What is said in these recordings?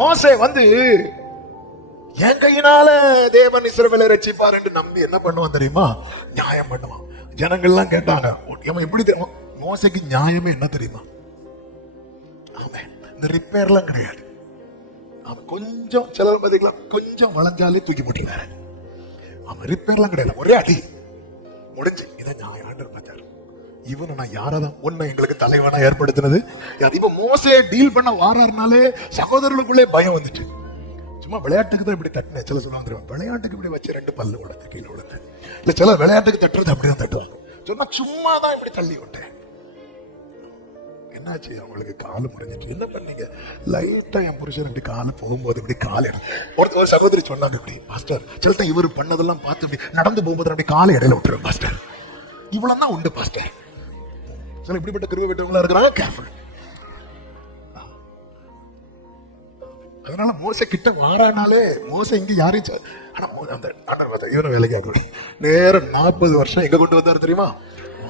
மோசே வந்து என் கையினால தேவன் இஸ்ரவேலை ரட்சிப்பார் என்று நம்பி என்ன பண்ணுவான் தெரியுமா? நியாயம் பண்ணுவான். ஜனங்கள்லாம் கேட்டாங்க, எப்படி தெரியுமா? மோசைக்கு நியாயமே என்ன தெரியுமா? அவன் இந்த ரிப்பேர்லாம் கிடையாது. அவன் கொஞ்சம் சிலர் பதிக்கலாம், கொஞ்சம் வளைஞ்சாலே தூக்கி போட்டுருக்காரு. அவன் ரிப்பேர்லாம் கிடையாது, ஒரே அடி முடிச்சு. இதை நியாயம் பார்த்தாரு. இவனை நான் யாராதான் ஒன்னு எங்களுக்கு தலைவனா ஏற்படுத்தினது. இப்ப மோசே டீல் பண்ண வாராருனாலே சகோதரர்களுக்குள்ளே பயம் வந்துட்டு. சும்மா விளையாட்டுக்கு தான் இப்படி தட்டினேன். சில சொல்லுவாங்க, விளையாட்டுக்கு இப்படி வச்சு 2 பல்லு உடனே கீழே விழுந்து. இல்ல சில விளையாட்டுக்கு தட்டுறது அப்படிதான் தட்டுவாங்க. சொன்னா சும்மா தான் இப்படி தள்ளி விட்டேன். என்னாச்சு? அவங்களுக்கு காலு முறிஞ்சிட்டு. என்ன பண்ணீங்க? லைட்டா என் புருஷன் இப்படி காலு போகும்போது இப்படி காலை ஒரு சகோதரி சொன்னாங்க, இப்படி பாஸ்டர் சில இவர் பண்ணதெல்லாம் பார்த்து இப்படி நடந்து போகும்போது அப்படி காலை இடையில விட்டுரும் பாஸ்டர். இவ்வளவுதான் உண்டு பாஸ்டர். சில இப்படிப்பட்ட கிருபை பெற்றவங்களா இருக்கிறாங்க. கேர்ஃபுல். அதனால மோசே கிட்ட வாரானாலே மோசே இங்க யாரையும் இவரை வேலைக்கு ஆகணும். நேரம் 40 வருஷம் எங்க கொண்டு வந்தாரு தெரியுமா?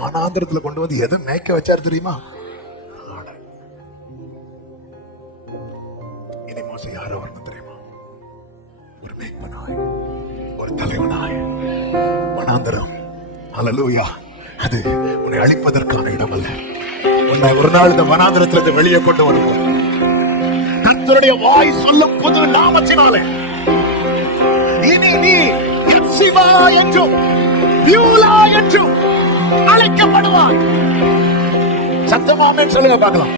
வனாந்திரத்துல கொண்டு வந்து எதை மேய்க்க வச்சாரு தெரியுமா? இனி மோசே யாரோ வரணும் தெரியுமா? ஒரு மேய்ப்பனாய், ஒரு தலைவனாய். வனாந்திரம், ஹல்லேலூயா, அது உன்னை அழிப்பதற்கான இடம் அல்ல. உன்னை ஒரு நாள் இந்த வனாந்திரத்திலிருந்து வெளியே கொண்டு வருவார். கர்த்தருடைய வாய் சொல்லும் புது நாமத்தினாலே இனி நீ சிவா என்றும் பியூலா என்றும் அழைக்கப்படுவாய். சத்தமாமே சொல்லுங்க பார்க்கலாம்.